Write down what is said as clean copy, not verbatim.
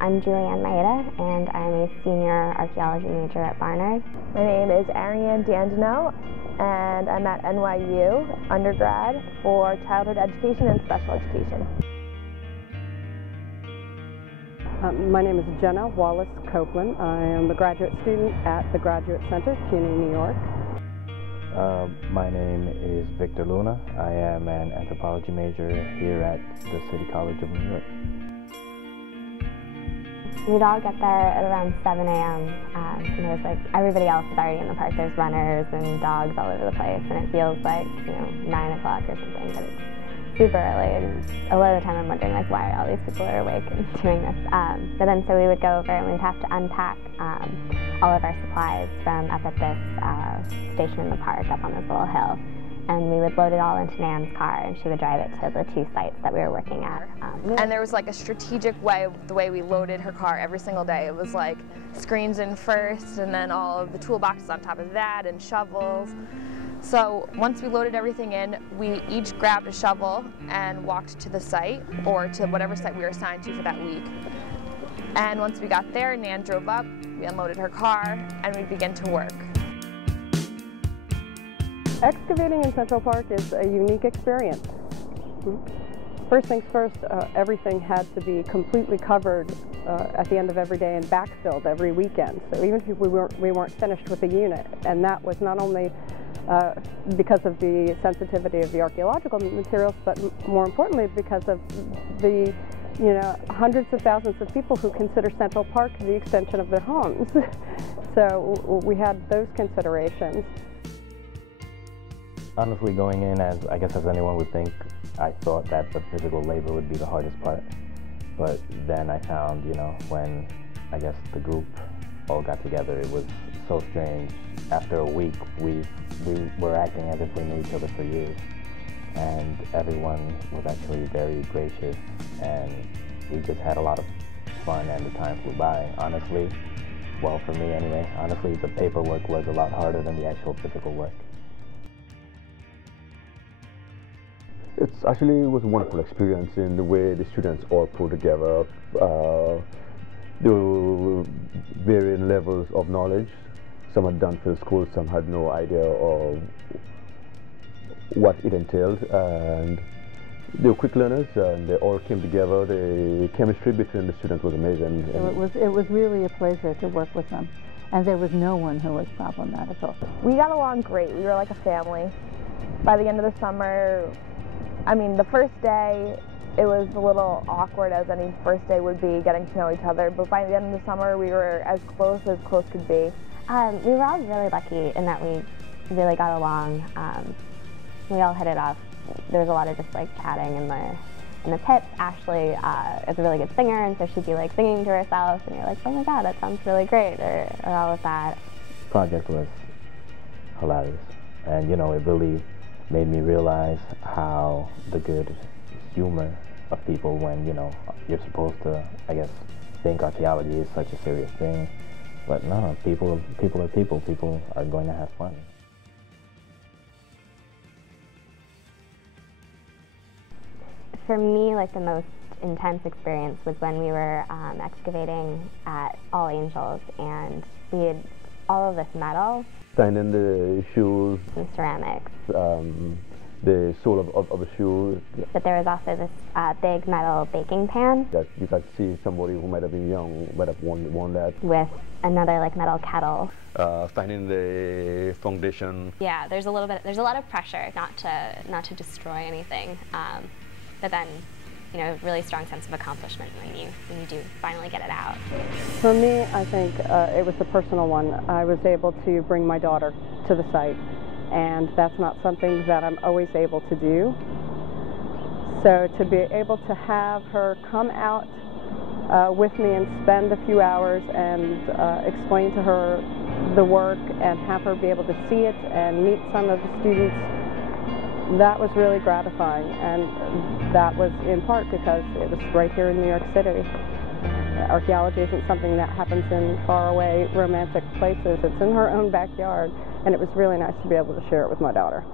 I'm Julianne Maeda, and I'm a senior archaeology major at Barnard. My name is Ariane Dandino, and I'm at NYU undergrad for childhood education and special education. My name is Jenna Wallace Copeland. I am a graduate student at the Graduate Center, CUNY, New York. My name is Victor Luna. I am an anthropology major here at the City College of New York. We'd all get there at around 7 a.m. And there's like everybody else is already in the park. There's runners and dogs all over the place, and it feels like 9 o'clock or something, but it's super early. And a lot of the time I'm wondering why all these people are awake and doing this. But then so we would go over and we'd have to unpack all of our supplies from up at this station in the park up on this little hill. And we would load it all into Nan's car, and she would drive it to the 2 sites that we were working at. And there was a strategic way of the way we loaded her car every single day. It was screens in first, and then all of the toolboxes on top of that, and shovels. So once we loaded everything in, we each grabbed a shovel and walked to the site, or to whatever site we were assigned to for that week. And once we got there, Nan drove up, we unloaded her car, and we began to work. Excavating in Central Park is a unique experience. First things first, everything had to be completely covered at the end of every day and backfilled every weekend. So even if we weren't finished with a unit, and that was not only because of the sensitivity of the archaeological materials, but more importantly because of the hundreds of thousands of people who consider Central Park the extension of their homes. So we had those considerations. Honestly, going in as anyone would think, I thought that the physical labor would be the hardest part. But then I found, when the group all got together, it was so strange. After a week, we were acting as if we knew each other for years. And everyone was actually very gracious, and we just had a lot of fun, and the time flew by. Honestly, well, for me anyway, honestly, the paperwork was a lot harder than the actual physical work. It was a wonderful experience in the way the students all pulled together the varying levels of knowledge. Some had done film school, some had no idea of what it entailed, and they were quick learners, and they all came together. The chemistry between the students was amazing. It was really a pleasure to work with them, and there was no one who was problematical. We got along great. We were like a family. By the end of the summer, the first day, it was a little awkward as any first day would be, getting to know each other, but by the end of the summer, we were as close could be. We were all really lucky in that we really got along. We all hit it off. There was a lot of just chatting in the pits. Ashley is a really good singer, and so she'd be singing to herself, and you're like, oh my god, that sounds really great, or all of that. The project was hilarious, and it really made me realize how the good humor of people when, you're supposed to, think archaeology is such a serious thing. But no, people are people. People are going to have fun. For me, the most intense experience was when we were excavating at All Angels, and we had all of this metal. Finding the shoes. And ceramics. The sole of a shoe. But there was also this big metal baking pan. That you could see somebody who might have been young might have worn that. With another metal kettle. Finding the foundation. Yeah, there's a lot of pressure not to destroy anything, but then really strong sense of accomplishment when you do finally get it out. For me, I think it was a personal one. I was able to bring my daughter to the site, and that's not something that I'm always able to do. So to be able to have her come out with me and spend a few hours and explain to her the work and have her be able to see it and meet some of the students, that was really gratifying, and that was in part because it was right here in New York City. Archaeology isn't something that happens in faraway romantic places. It's in her own backyard, and it was really nice to be able to share it with my daughter.